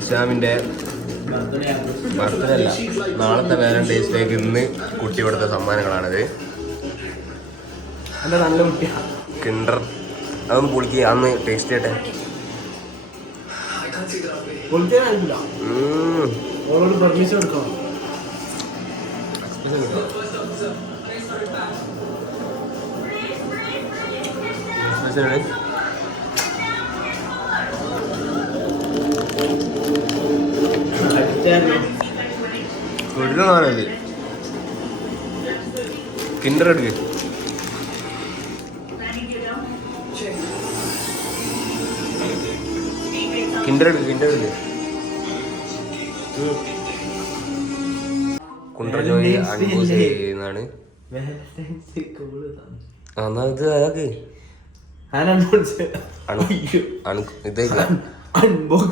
ഇസ്ലാമിൻ്റെ ബർത്ത്ഡേ അല്ല, നാളത്തെ വാലന്റൈൻസ് ഡേക്ക് ഇന്ന് കുട്ടി കൊടുത്ത സമ്മാനങ്ങളാണിത്. അല്ല നല്ല കുട്ടിയാണ്. കിൻഡർ അതൊന്ന് പൊളിക്കുക, അന്ന് ടേസ്റ്റ് ചെയ്യട്ടെ. ഓളോട് പെർമിഷൻ എടുക്കണം. ഒഴിവാണത് കിൻഡർ എടുക്ക്. കിൻഡർ കുണ്ടർ ജോയി അൺബോക്സ് ചെയ്യുന്നതാണ്. എന്നാ ഇത് അതൊക്കെ അൺബോക്സ്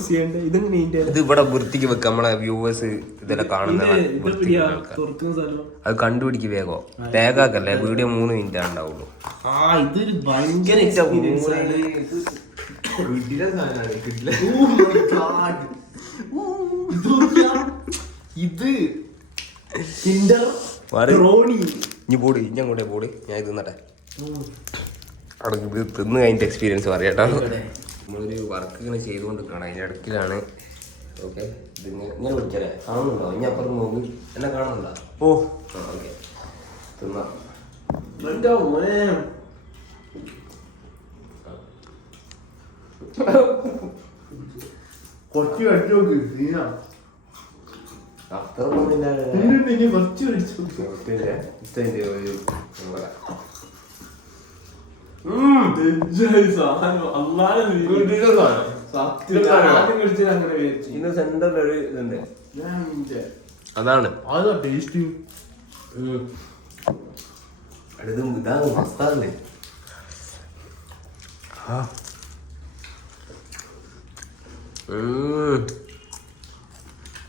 ചെയ്യണ്ട. ഇത് ഇവിടെ വൃത്തിക്ക് വെക്ക. നമ്മളെ വ്യൂവേഴ്സ് ഇതെല്ലാം കാണുന്ന അത് കണ്ടുപിടിക്ക് വേഗം. തേങ്ങാക്കല്ലേ, വീഡിയോ 3 മിനിറ്റ് ഉണ്ടാവുള്ളൂ. ഇതൊരു ഭയങ്കര ഇത് ഇനി പോടി, ഇനി അങ്ങോട്ടേ പോടി. ഞാൻ ഇത് തിന്നട്ടെ. അവിടെ ഇത് തിന്ന് കഴിഞ്ഞിട്ട് എക്സ്പീരിയൻസ് പറയാട്ടോ. നമ്മളൊരു വർക്ക് ഇങ്ങനെ ചെയ്തുകൊണ്ടിരിക്കണം, അതിൻ്റെ ഇടയ്ക്കിലാണ്. ഓക്കെ, ഇത് ഇങ്ങനെ വിളിക്കല്ലേ, കാണുന്നുണ്ടോ? ഇനി അപ്പുറത്ത് നോക്ക്, എന്നെ കാണുന്നുണ്ടോ? ഓ ഓക്കെ, തിന്നാ. കൊച്ചു കടിച്ചു നോക്ക്. അത്ര സെന്ററിലൊരു ഇതുണ്ട്, അതാണ് ടേസ്റ്റ്. അടുത്തും ഇതാണ് മസ്താല്ലേ.